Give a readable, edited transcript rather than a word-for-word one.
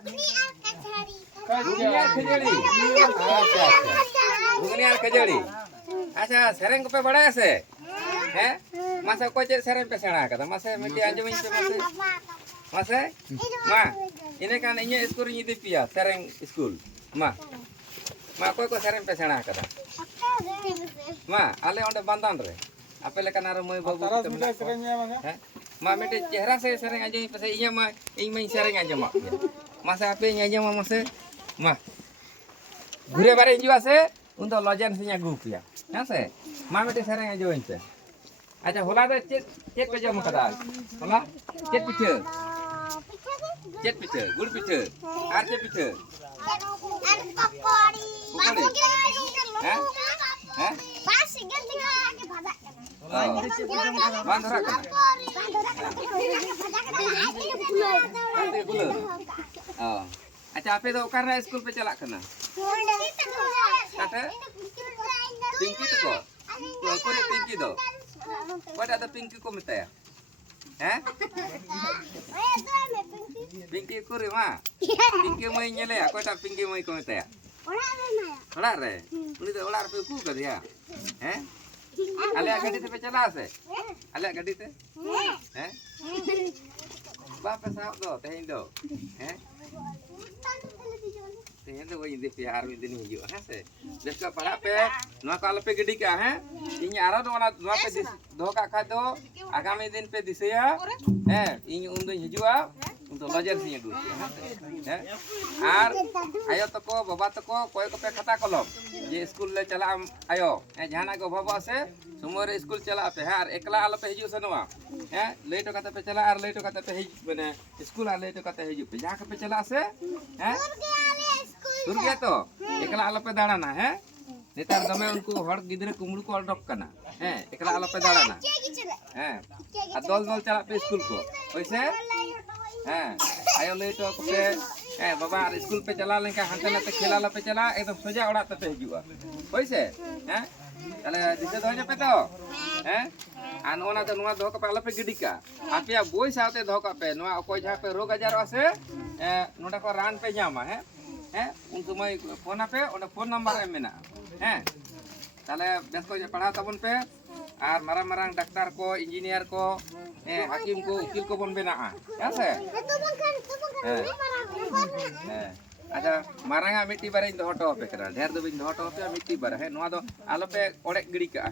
घुगनी और खिचड़ी अच्छा अच्छा घुगनी और खिचड़ी अच्छा सेरेंग पे बड़ा से हैं मासे को चेक सेरेंग पे सेणा कदा मासे मिट्टी आंजमिन पे मासे मा इने कान इने स्कूल इन इदी पिया सेरेंग स्कूल मा कोई को सेरेंग पे सेणा कदा मा आले ओंडे बांदान रे आपे लेका नारो मय बाबू हैं मा मिट्टी चेहरा से सेरेंग आंजमिन पे इने मा इन मई सेरेंग आंजमा मासे आपे आंजमा मासे मा घुरे बारे हिजुआ से उन तो लजन से गु पिया हैं से मा मिट्टी सेरेंग आंजमिन पे अच्छा होला दे चेक पे जम कदा होला चेक पिठे चेक पिठे गुड़ पिठे आर चेक पिठे और पकोड़ी हैं हैं बस गंदी के भाजा बांध रखा अच्छा आपे तो ओकर स्कूल पे चला करना काटे पिंकी तो को पिंकी दो कोटा तो पिंकी को मिताया हैं पिंकी कुरी मा पिंकी मई ñele कोटा पिंकी मई को मिताया ओड़ा रे उनी तो ओड़ा पे कू कर दिया हैं आले गाड़ी पे चला से आले गाड़ी पे हैं बाप साहब दो तेहिं दो हैं तेहिं दो वही दे प्यार में दिन हिजो है से देखा पढ़ा पे नो काल पे गडी का है इन आरो दो नो पे दो का खा दो आगामी दिन पे दिसेया हैं इन उन दो हिजुआ उन तो लजर से दु हैं आर आयो तको बाबा तको कोई को पे खाता कलम ये स्कूल ले चला आयो हैं जहाना को बाबा से सुमोर स्कूल चला पे है एकला आलो पे हिजु सनवा हैं लेटो कते पे चला आर लेटो कते पे हिजु बने स्कूल आ लेटो कते हिजु पे जहां पे चला से हैं दूर गया तो एकला आलो पे दाड़ाना है नेतार दमे उनको हड़ गिदरे कुमड़ू को अडक कना हैं एकला आलो पे दाड़ाना हैं आ दल दल चला पे स्कूल को वैसे हैं आयो लेटो पे हैं बाबा स्कूल पे चला लेका हांते नाते खेला ला पे चला एकदम सोजा ओड़ा पे हिजुआ वैसे हैं ताले दिसे दो पे तो हैं आन ओना तो नुआ दो का आलो पे गिडी का आपिया बोई साथे दो का पे नुआ कोई जहां पे रोग आजार आसे नोडा को रान पे जामा हैं उन समय फोन पे और फोन नंबर एम मेना हैं ताले बेस को पढ़ा तबन पे और मारांग मारांग डॉक्टर को इंजीनियर को हाकिम को उकिल को बन बेना है से अच्छा मारांगा मिट्टी बारे दो हटो पे करा ढेर दो बिन दो हटो पे मिट्टी बारे है नोआ दो आलो पे ओड़े गिड़ी का